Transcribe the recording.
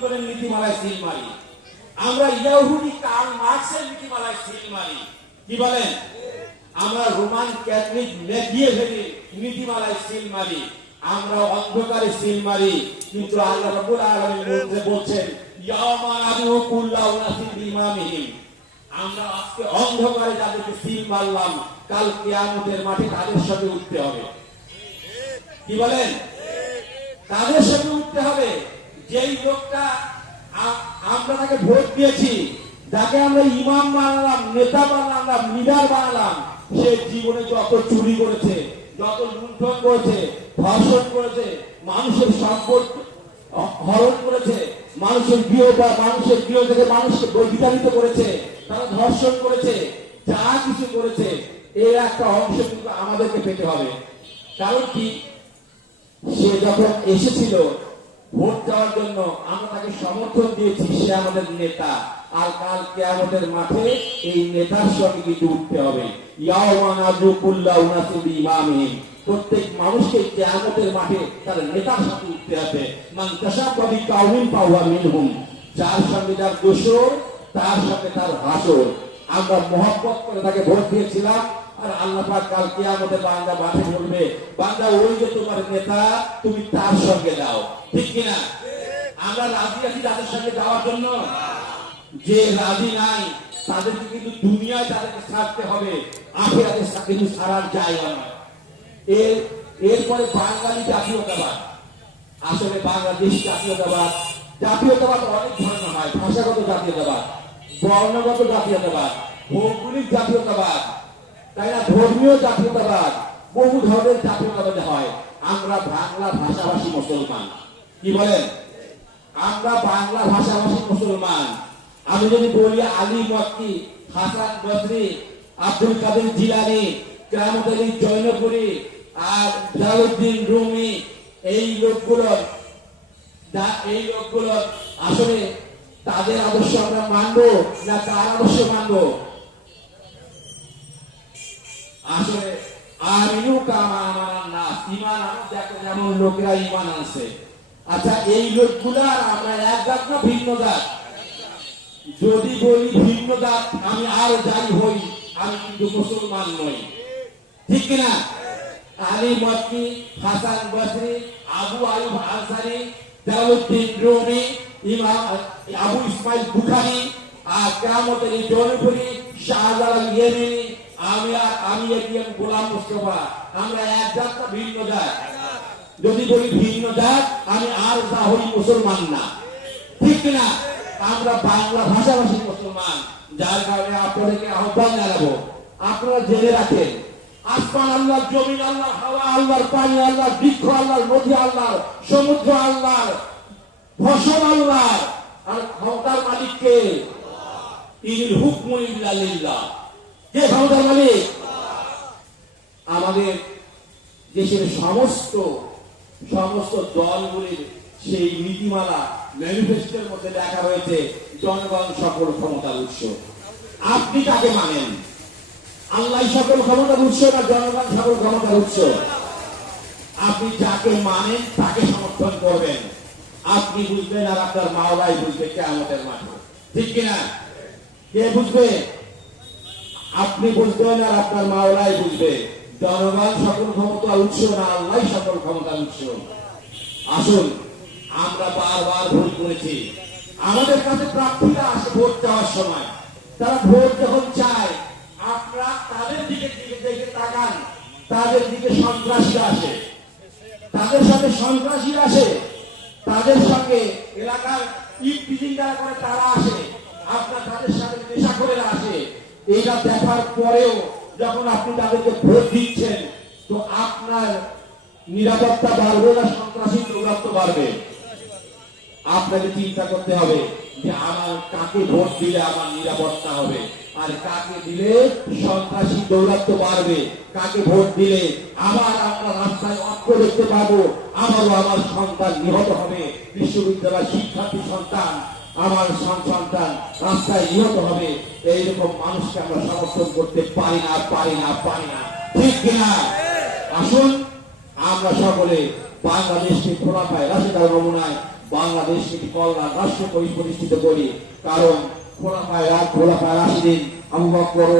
লিঙ্কনের নীতিমালায় সিল মারি। আমরা ইয়াহুদি কার্ল মার্কসের নীতিমালায় সিল মারি। কি বলেন? আমরা রোমান ক্যাথলিক মেকিয়েভেলি নীতিমালায় সিল মারি। আমরা অন্ধকারে সিল মারি। কিন্তু আল্লাহ রাব্বুল আলামিন মধ্যে বলছেন ইয়ামা আদু কুল্লাহু নাসিল ইমামিহিম আমরা আজকে অন্ধকারে যাদেরকে সিল মারলাম, কাল কিয়ামতের মাঠে তাদের সাথে উঠতে হবে। কি বলেন? তাদের সঙ্গে উঠতে হবে। যেই লোকটা আমরা তাকে ভোট দিয়েছি, যাকে আমরা ইমাম বানালাম, নেতা বানালাম লিডার বানালাম, সে জীবনে যত চুরি করেছে, যত লুণ্ঠন করেছে, ধর্ষণ করেছে, মানুষের সম্পদ হরণ করেছে, মানুষের গৃহ বা মানুষের গৃহ থেকে মানুষকে বিতাড়িত করেছে, তারা ধর্ষণ করেছে, যা কিছু করেছে, এর একটা অংশ কিন্তু আমাদেরকে পেতে হবে। কারণ কি? সে যখন এসেছিল ভোট দেওয়ার জন্য আমরা তাকে সমর্থন দিয়েছি, সে আমাদের নেতা। আর মাঠে এই নেতার সঙ্গে কিন্তু উঠতে হবে। প্রত্যেক মানুষকে কিয়ামতের মাঠে তার নেতার সাথে উঠতে হবে। কাউমিন ফাহুয়া মিনহুম। যার সঙ্গে যার দোষর, তার সাথে তার হাসর। আমরা মহব্বত করে তাকে ভোট দিয়েছিলাম। আর আল্লাহ পাক কাল কিয়ামতে বান্দা বলবে ওই যে তোমার নেতা, তুমি তার সঙ্গে যাও। ঠিক কিনা? আমরা রাজি আছি তাদের সঙ্গে যাওয়ার জন্য। যে রাজি নাই, তাদেরকে কিন্তু দুনিয়ায় তাদেরকে হবে কিন্তু জায়গা নয়। এর এরপরে বাঙালি জাতীয়তাবাদ। আসলে বাংলাদেশ জাতীয়তাবাদ জাতীয়তাবাদ অনেক ধরনের হয়, ভাষাগত জাতীয়তাবাদ, বর্ণগত জাতীয়তাবাদ, ভৌগোলিক জাতীয়তাবাদ। তাই না? ধর্মীয় জাতীয়তাবাদ, বহু ধরনের জাতীয়তাবাদ হয়। আমরা বাংলা ভাষাভাষী মুসলমান। কি বলেন? আমরা বাংলা ভাষাভাষী মুসলমান। আমি যদি বলি আলী মক্কি, হাসান বসরি আব্দুল কাদের জিলানি কেরামত আলী জৈনপুরি আর জালাউদ্দিন রুমি, এই লোকগুলোর যা- এই লোকগুলো আসলে তাদের আদর্শ আমরা মানবো না তার আদর্শ মানবো? আসলে দেখো যেমন লোকেরা ঈমান আনছে। আচ্ছা এই লোকগুলার আমরা এক জাত না ভিন্ন জাত? যদি বলি ভিন্ন জাত, আমি আর যাই হই, আমি কিন্তু মুসলমান নই। ঠিক কিনা? Ali Makki, Hasan Basri, Abu Ayyub Ansari Jalaluddin Rumi, Imam Abu Ismail Bukhari, আর কেরামতের এই জনপুরি শাহজালাল আমি আমি এটিএম গোলাম মুস্তফা, আমরা এক জাত। না যদি বলি ভিন্ন জাত, আমি আর যা হই মুসলমান না। ঠিক না? আমরা বাংলা ভাষাভাষী মুসলমান, যার কারণে আপনাদেরকে আহ্বান জানাব। আপনারা জেনে রাখেন, আসমান আল্লাহ জমিন আল্লাহ হাওয়া আল্লাহর, পানি আল্লাহর, বৃক্ষ আল্লাহর, নদী আল্লাহর, সমুদ্র আল্লাহর, ফসল আল্লাহর। আর ক্ষমতার মালিককে? ইনিল হুকমু ইল্লা লিল্লাহ। কে ক্ষমতার মালিক আমাদের দেশের সমস্ত সমস্ত দলগুলির সেই নীতিমালা ম্যানিফেস্টোর মধ্যে লেখা রয়েছে, জনগণ সকল ক্ষমতার উৎস। আপনি তাকে মানেন? আল্লাহ সকল ক্ষমতার উৎস না জনগণ সকল ক্ষমতার উৎস? আপনি যাকে মানেন, তাকে সমর্থন করবেন। আপনি বুঝবেন আর আপনার মাওলাই বুঝবে কেমতের মাঠে। ঠিক কিনা? কে বুঝবে? আপনি বুঝবেন আর আপনার মাওলাই বুঝবে। জনগণ সকল ক্ষমতা উৎস না আল্লাহ সকল ক্ষমতার উৎস আসুন, আমরা বারবার ভুল করেছি। আমাদের কাছে প্রার্থীরা আসে ভোট দেওয়ার সময়। তারা ভোট যখন চায়, আপনারা তাদের দিকে দিকে দেখে তাকান। তাদের দিকে সন্ত্রাসীরা আসে। তাদের সাথে সন্ত্রাসীরা আসে। তাদের সঙ্গে এলাকার ইট পিজিং করে তারা আসে। আপনার তাদের সাথে নেশা করে আসে এইটা দেখার পরেও যখন আপনি তাদেরকে ভোট দিচ্ছেন, তো আপনার নিরাপত্তা বাড়বে না, সন্ত্রাসী দৌরাত্ম বাড়বে। আপনাকে চিন্তা করতে হবে যে আমার কাকে ভোট দিলে আমার নিরাপত্তা হবে, আর কাকে দিলে সন্ত্রাসী দৌরাত্ম বাড়বে, কাকে ভোট দিলে আবার আমরা রাস্তায় অক্ষ দেখতে পাবো, আবারও আমার সন্তান নিহত হবে বিশ্ববিদ্যালয় শিক্ষার্থী সন্তান। আমার সন্তানটা সন্তান রাস্তায় নিহত হবে। এইরকম মানুষকে আমরা সমর্থন করতে পারি না পারি না পারি না। ঠিক কিনা? আসুন, আমরা সকলে বাংলাদেশকে খোলাফায় রাশিদার নমুনায় বাংলাদেশকে কল্যাণ রাষ্ট্র পরিপ্রতিষ্ঠিত করি। কারণ খোলাফায় খোলাফায় রাশিদিন। বকর